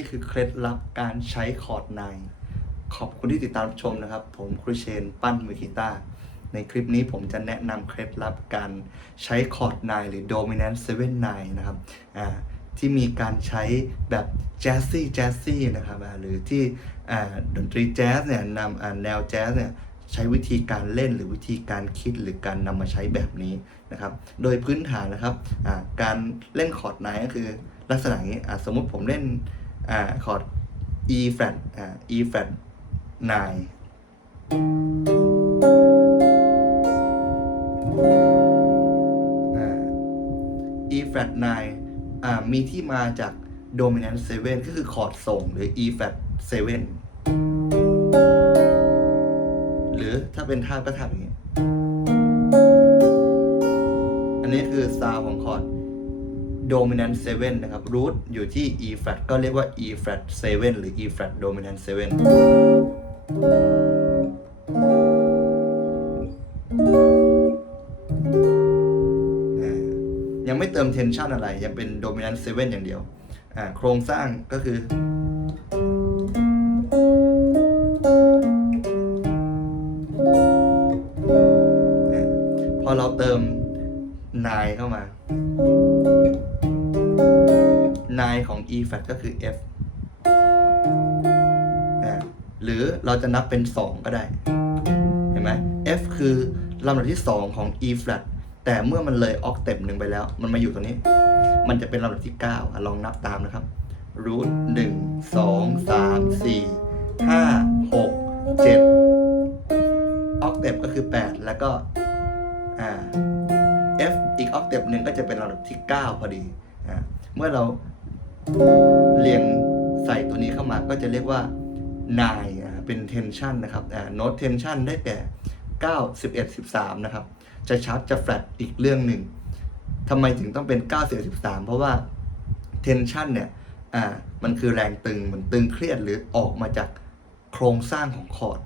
นี่คือเคล็ดลับการใช้คอร์ดไนขอบคุณที่ติดตามชมนะครับ ผมครูเชนปั้นมือกีตาร์ในคลิปนี้ผมจะแนะนำเคล็ดลับการใช้คอร์ดไนหรือ dominant 7 9นะครับอ่าที่มีการใช้แบบแจ๊สซี่แจ๊สซี่นะครับหรือที่อ่าดนตรีแจ๊สเนี่ยนำแนวแจ๊สเนี่ยใช้วิธีการเล่นหรือวิธีการคิดหรือการนำมาใช้แบบนี้นะครับ โดยพื้นฐานนะครับอ่าการเล่นคอร์ดไนก็คือลักษณะอย่างนี้สมมติผมเล่น อ่าคอร์ด E flat อ่า E flat 9อ่า E flat 9อ่ามีที่มาจาก dominant 7 ก็คือคอร์ดส่งหรือ E flat 7 หรือถ้าเป็นท่าก็ทำอย่างนี้ อันนี้คือซาวของคอร์ด dominant 7 นะครับ root อยู่ที่ E flat ก็เรียกว่า E flat 7 หรือ E flat dominant 7อ่ายังไม่เติม tension อะไร ยังเป็น dominant 7 อย่างเดียว โครงสร้างก็คือ พอเราเติมนายเข้ามา e flat ก็คือ f อะหรือเราจะนับเป็น 2 ก็ได้ เห็นไหม f คือลำดับที่ 2 ของ e flat แต่เมื่อมันเลยออกเต็ปหนึ่งไปแล้ว มันมาอยู่ตรงนี้ มันจะเป็นลำดับที่ 9 ลองนับตามนะครับ root 1 2 3 4 5 6 7ออกเทปก็คือ 8 แล้วก็อ่า F อีกออกเทปหนึ่งก็จะเป็นระดับที่ 9 พอดีอ่าเมื่อเรา เรียงใส่ตัวนี้เข้ามาก็จะเรียกว่า9อ่าเป็น tension นะครับอ่า note tension ได้แก่ 9 11 13 นะครับ จะชัดจะ flat อีกเรื่องหนึ่งทำไมถึงต้องเป็น 9 11 13 เพราะว่า tension เนี่ยอ่ามันคือแรงตึงเหมือนตึงเครียดหรือออกมาจากโครงสร้างของคอร์ด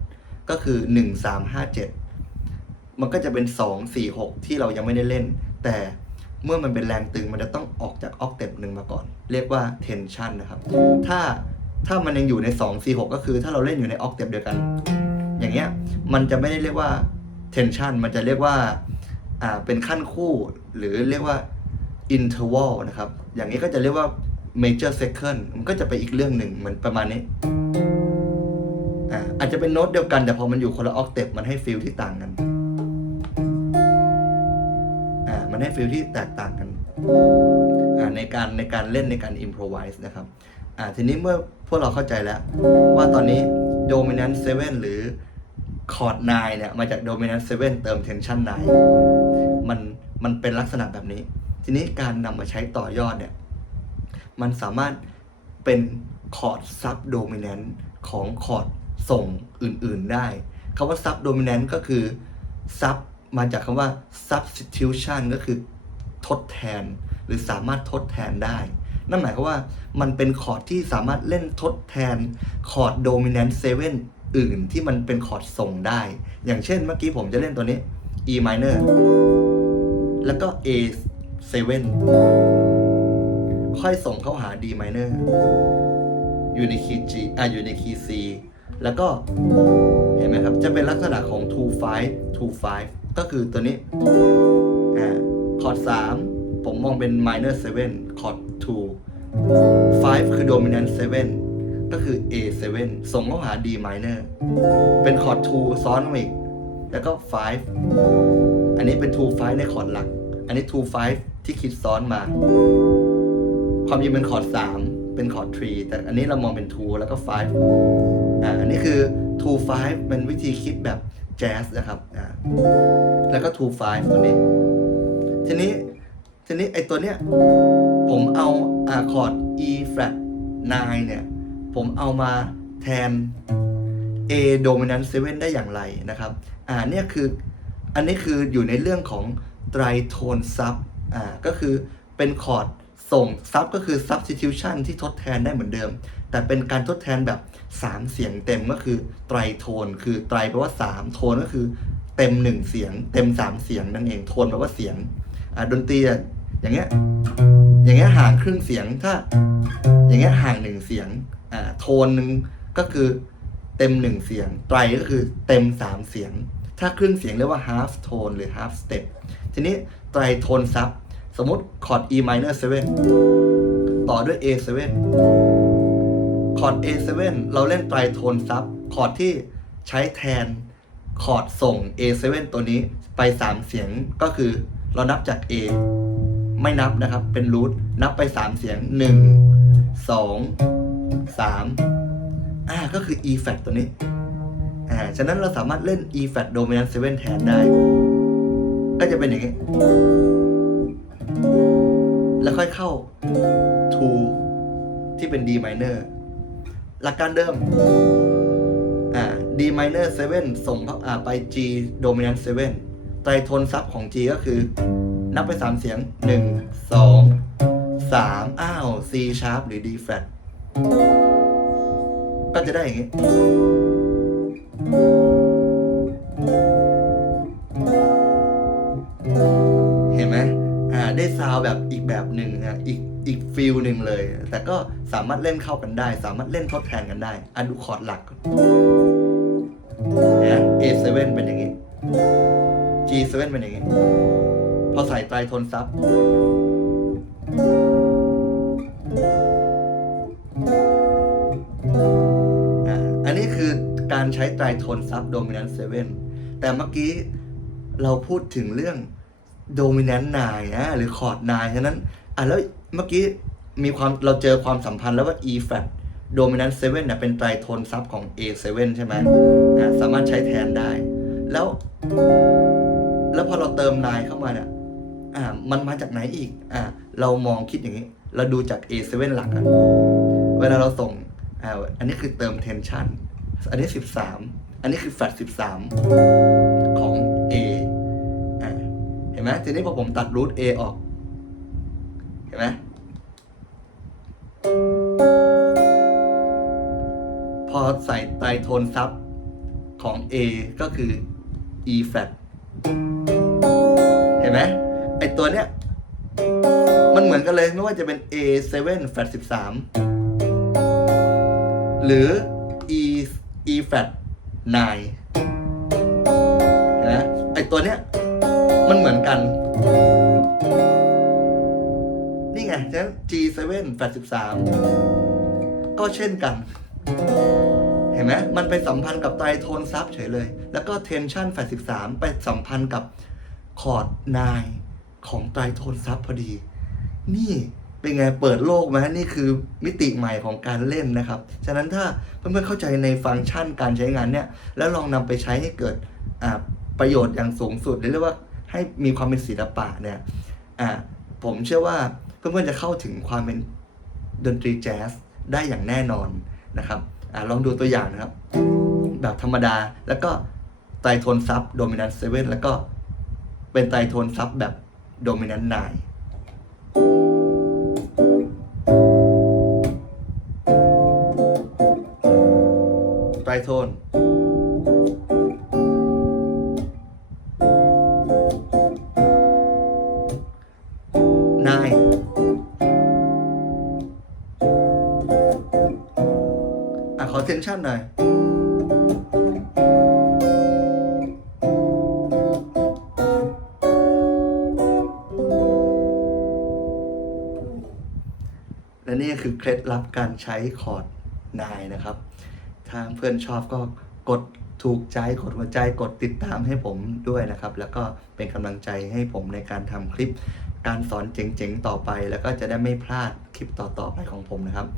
ก็คือ 1 3 5 7 มันก็จะเป็น 2 4 6 ที่เรายังไม่ได้เล่น แต่ เมื่อมันเป็นแรงตึงมันจะต้องออกจากออกเต็ปหนึ่งมาก่อน เรียกว่า tension นะครับ ถ้าถ้ามันยังอยู่ใน 2 4 6 ก็คือถ้าเราเล่นอยู่ในออกเต็ปเดียวกัน อย่างเงี้ยมันจะไม่ได้เรียกว่า tension มันจะเรียกว่าอ่าเป็นขั้นคู่ หรือเรียกว่า interval นะครับ อย่างนี้ก็จะเรียกว่า major second มันก็จะไปอีกเรื่องหนึ่งเหมือนประมาณนี้อาจจะเป็นโน้ตเดียวกันแต่พอมันอยู่คนละออกเทปมันให้ฟิลที่ต่างกัน มันให้ฟิลที่แตกต่างกันในการในการเล่นในการ improvise นะครับทีนี้เมื่อพวกเราเข้าใจแล้ว ว่าตอนนี้ dominant 7หรือ chord 9เนี่ยมาจาก dominant 7เว่นเติม tension 9มันมันเป็นลักษณะแบบนี้ ทีนี้การนำมาใช้ต่อยอดเนี่ยมันสามารถเป็นคอร์ดซับโดมิ n น n t ของคอร์ดส่งอื่นๆได้คำว่าซับโดมิ n น n t ก็คือซับ มาจากคำว่า substitution ก็คือทดแทน หรือสามารถทดแทนได้ นั่นหมายความว่ามันเป็นคอร์ดที่สามารถเล่นทดแทนคอร์ดโดมิ n น n t 7 อื่นที่มันเป็นคอร์ดส่งได้ อย่างเช่นเมื่อกี้ผมจะเล่นตัวนี้ E minor แล้วก็ A 7ค่อยส่งเข้าหา D minor อยู่ในคีย์ G อะอยู่ในคีย์ C แล้วก็เห็นไหมครับ จะเป็นลักษณะของ two five two five ก็คือตัวนี้คอร์ด3ผมมองเป็น minor 7 คอร์ด2 5 คือ dominant 7 ก็คือ A 7ส่งเข้าหา D minor เป็นคอร์ด2ซ้อนมาอีก แล้วก็ 5 อันนี้เป็น two five ในคอร์ดหลัก อันนี้ two five ที่คิดซ้อนมา ความจริงเป็นคอร์ด3เป็นคอร์ด3แต่อันนี้เรามองเป็น 2 แล้วก็ 5อ่าอันนี้คือ 2 5เป็นวิธีคิดแบบแจ๊สนะครับอ่าแล้วก็2 5ตัวนี้ ทีนี้ทีนี้ไอตัวเนี้ยผมเอาอาคอร์ด E flat 9 เนี่ย ผมเอามาแทน A dominant 7 ได้อย่างไรนะครับ อ่าเนี่ยคืออันนี้คืออยู่ในเรื่องของไตรโทนซับอ่าก็คือเป็นคอร์ดส่งซับก็คือ substitution ที่ทดแทนได้เหมือนเดิม แต่เป็นการทดแทนแบบ 3 เสียงเต็มก็คือไตรโทน คือไตรแปลว่า 3 โทนก็คือเต็ม 1 เสียง เต็ม 3 เสียงนั่นเองโทนแปลว่าเสียงดนตรีอย่างเงี้ยอย่างเงี้ยห่างครึ่งเสียงถ้า อย่างเงี้ยห่างหนึ่งเสียงอ่าโทนหนึ่งก็คือเต็มหนึ่งเสียง ไตรก็คือเต็มสามเสียง ถ้าครึ่งเสียงเรียกว่า half tone หรือ half step ทีนี้ไตรโทนซับสมมติคอร์ด E minor 7 ต่อด้วย A7 อร์ด A7 เราเล่นไตรโทนซับคอร์ดที่ใช้แทนคอร์ดส่ง A7 ตัวนี้ไป 3 เสียงก็คือเรานับจาก A ไม่นับนะครับ เป็นรูทนับไป 3 เสียง 1 2 3อ่าก็คือ E flat ตัวนี้อ่าฉะนั้นเราสามารถเล่น E flat dominant 7 แทนได้ ก็จะเป็นอย่างนี้ แล้วค่อยเข้า to ที่เป็น D minor หลักการเดิมอ่า D minor 7ส่งเข้าอ่าไป G dominant 7ไตรโทนซับของ G ก็คือ นับไป 3 เสียง 1 2 3 อ้าว C sharp หรือ D flat ก็จะได้อย่างนี้ เห็นไหมอ่า ได้ซาวแบบอีกแบบหนึ่งนะอีก อีกฟิลหนึ่งเลย แต่ก็สามารถเล่นเข้ากันได้ สามารถเล่นทดแทนกันได้อะดูคอร์ดหลักนะ A7 เป็นอย่างนี้ G7 เป็นอย่างนี้ พอใส่ไตรโทนซับ อันนี้คือการใช้ไตรโทนซับ dominant 7แต่เมื่อกี้เราพูดถึงเรื่อง dominant 9นะ หรือคอร์ด9ฉะนั้นอะแล้ว เมื่อกี้มีความเราเจอความสัมพันธ์แล้วว่า E flat dominant 7เนี่ยเป็นไตรโทนซับของ A7 ใช่ไหมอ่าสามารถใช้แทนได้ แล้ว แล้วพอเราเติม9เข้ามาเนี่ยอ่ามันมาจากไหนอีกอ่าเรามองคิดอย่างนี้ เราดูจาก A7 หลักอะเวลาเราส่งอ่าอันนี้คือเติม tension อันนี้ 13 อันนี้คือ flat 13 ของ A อ่าเห็นไหมทีนี้พอผมตัด root A ออก เห็นไหม ใส่ไตโทนซับของ A ก็คือ E flat เห็นไหมไอตัวเนี้ย มันเหมือนกันเลยไม่ว่าจะเป็น A7 flat 13 หรือ E E flat 9เห็นไหมไอตัวเนี้ย มันเหมือนกัน นี่ไงฉะนั้น G7 flat 13 ก็เช่นกัน เห็นไหมมันไปสัมพันธ์กับไตรโทนซับเฉยเลย แล้วก็ tension แฟ13ไปสัมพันธ์กับคอร์ด9ของไตรโทนซับพอดี นี่เป็นไงเปิดโลกไหมนี่คือมิติใหม่ของการเล่นนะครับ ฉะนั้นถ้าเพื่อนๆเข้าใจในฟังก์ชันการใช้งานเนี่ย แล้วลองนำไปใช้ให้เกิดประโยชน์อย่างสูงสุดหรือเรียกว่าให้มีความเป็นศิลปะเนี่ยผมเชื่อว่าเพื่อนๆจะเข้าถึงความเป็นดนตรีแจ๊สได้อย่างแน่นอน นะครับอลองดูตัวอย่างนะครับ แบบธรรมดาแล้วก็ไตโทนซับโดมินันต์เซเว่นแล้วก็เป็นไตโทนซับแบบโดมินันต์ไนไตโทน ชันหน่อยและนี่คือเคล็ดลับการใช้คอร์ดนายนะครับ ถ้าเพื่อนชอบก็กดถูกใจกดหัวใจกดติดตามให้ผมด้วยนะครับ แล้วก็เป็นกำลังใจให้ผมในการทำคลิป การสอนเจ๋งๆต่อไป แล้วก็จะได้ไม่พลาดคลิปต่อๆไปของผมนะครับ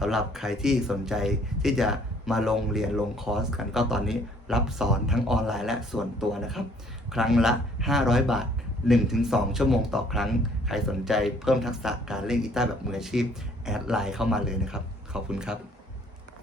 สำหรับใครที่สนใจที่จะมาลงเรียนลงคอร์สกันก็ตอนนี้รับสอนทั้งออนไลน์และส่วนตัวนะครับ ครั้งละ 500 บาท 1-2 ชั่วโมงต่อครั้ง ใครสนใจเพิ่มทักษะการเล่นกีตาร์แบบมืออาชีพ แอดไลน์เข้ามาเลยนะครับ ขอบคุณครับ